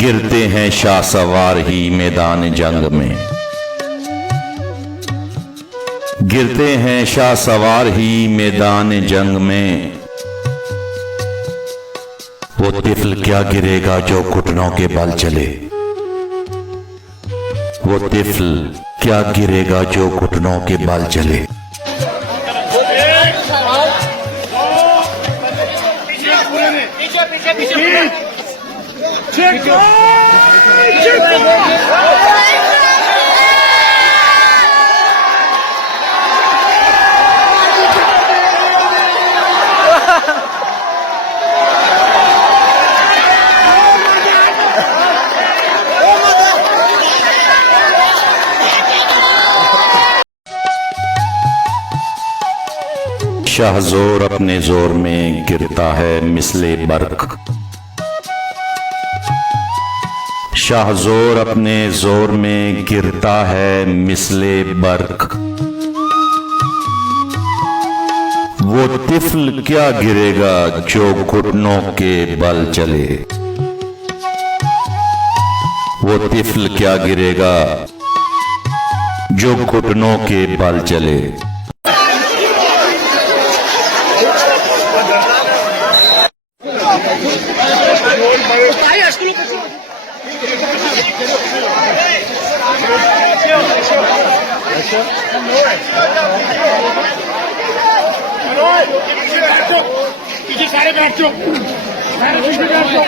गिरते हैं शाह सवार ही मैदान जंग में, गिरते हैं शाह सवार ही मैदान जंग में। वो तिफल क्या गिरेगा जो घुटनों के बल चले, वो तिफल क्या गिरेगा जो घुटनों के बल चले। शाहज़ोर अपने जोर में गिरता है मिसले बर्क, शाहज़ोर अपने जोर में गिरता है मिसले बर्क। वो तिफल क्या गिरेगा जो घुटनों के बल चले, वो तिफल क्या गिरेगा जो घुटनों के बल चले। पीछे सारे बैठ जाओ, सारे पीछे बैठ जाओ।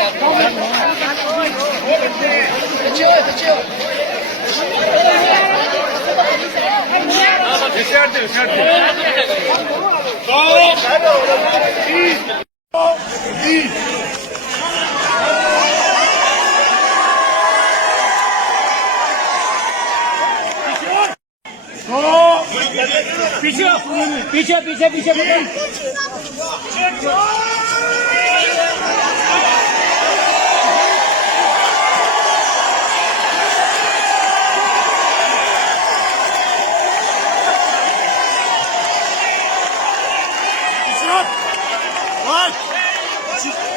पीछे पीछे पीछे पीछे What?